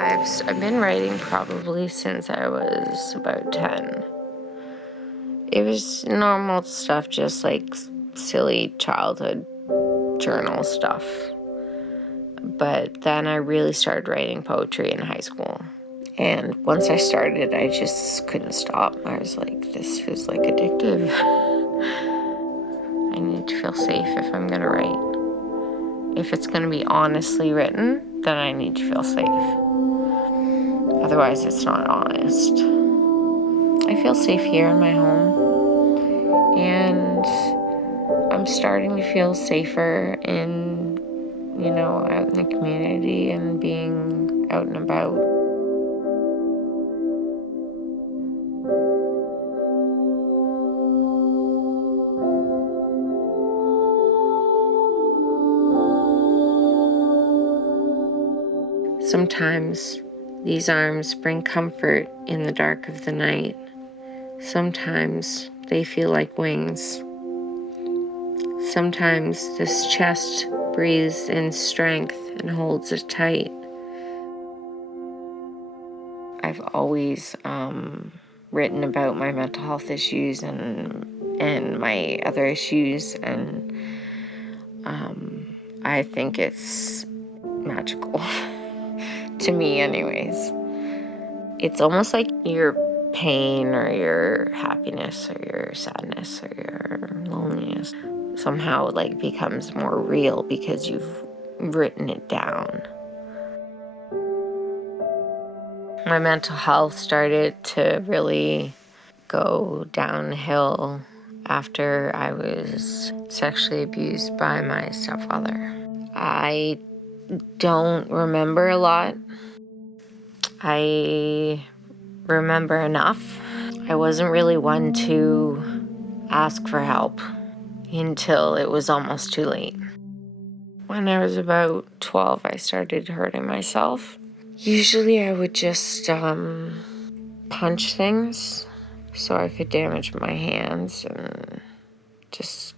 I've been writing probably since I was about 10. It was normal stuff, just like silly childhood journal stuff. But then I really started writing poetry in high school. And once I started, I just couldn't stop. I was like, this is like addictive. I need to feel safe if I'm gonna write. If it's gonna be honestly written, then I need to feel safe. Otherwise, it's not honest. I feel safe here in my home. And I'm starting to feel safer in, out in the community and being out and about. Sometimes these arms bring comfort in the dark of the night. Sometimes they feel like wings. Sometimes this chest breathes in strength and holds it tight. I've always written about my mental health issues and my other issues, and I think it's magical. To me anyways. It's almost like your pain or your happiness or your sadness or your loneliness somehow like becomes more real because you've written it down. My mental health started to really go downhill after I was sexually abused by my stepfather. I don't remember a lot. I remember enough. I wasn't really one to ask for help until it was almost too late. When I was about 12, I started hurting myself. Usually I would just punch things so I could damage my hands and just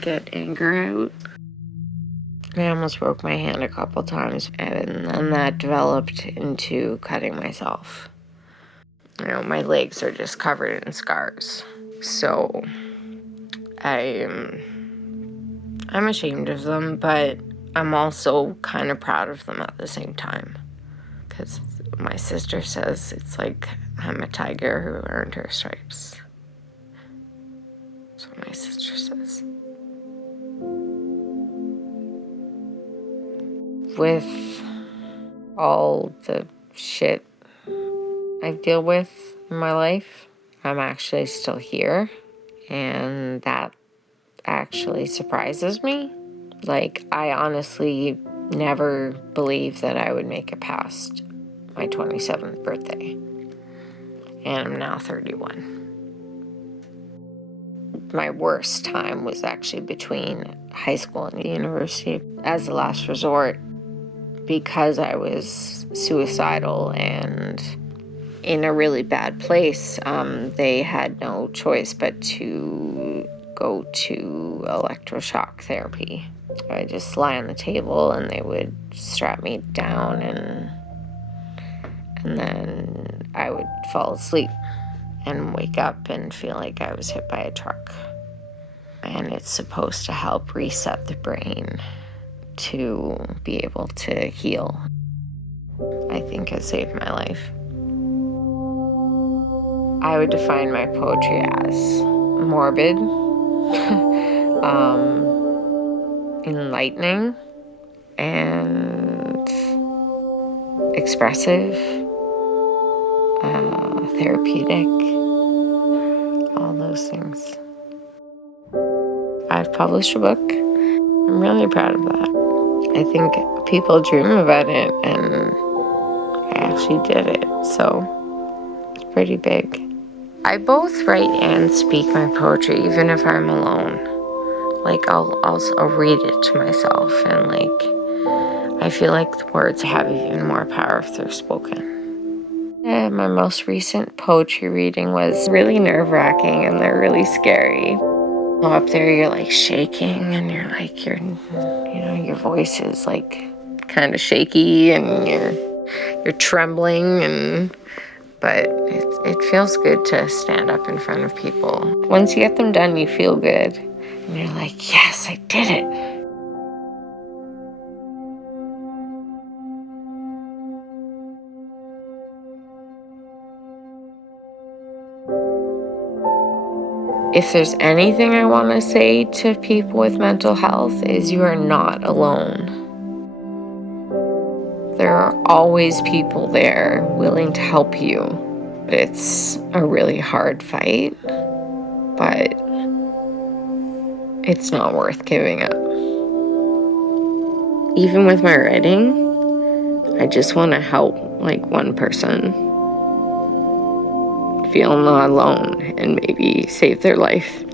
get anger out. I almost broke my hand a couple times, and then that developed into cutting myself. My legs are just covered in scars. So I'm ashamed of them, but I'm also kind of proud of them at the same time. Because my sister says it's like I'm a tiger who earned her stripes. That's what my sister says. With all the shit I deal with in my life, I'm actually still here, and that actually surprises me. Like, I honestly never believed that I would make it past my 27th birthday, and I'm now 31. My worst time was actually between high school and university as a last resort, because I was suicidal and in a really bad place. They had no choice but to go to electroshock therapy. I just lie on the table and they would strap me down, and then I would fall asleep and wake up and feel like I was hit by a truck. And it's supposed to help reset the brain to be able to heal. I think it saved my life. I would define my poetry as morbid, enlightening, and expressive, therapeutic, all those things. I've published a book. I'm really proud of that. I think people dream about it, and I actually did it, so it's pretty big. I both write and speak my poetry, even if I'm alone. Like, I'll read it to myself, and I feel like the words have even more power if they're spoken. My most recent poetry reading was really nerve-wracking, and they're really scary. Up there, you're shaking, and your voice is kind of shaky, and you're trembling, but it feels good to stand up in front of people. Once you get them done, you feel good. And you're like, yes, I did it. If there's anything I want to say to people with mental health is you are not alone. There are always people there willing to help you. It's a really hard fight, but it's not worth giving up. Even with my writing, I just want to help like one person feel not alone and maybe save their life.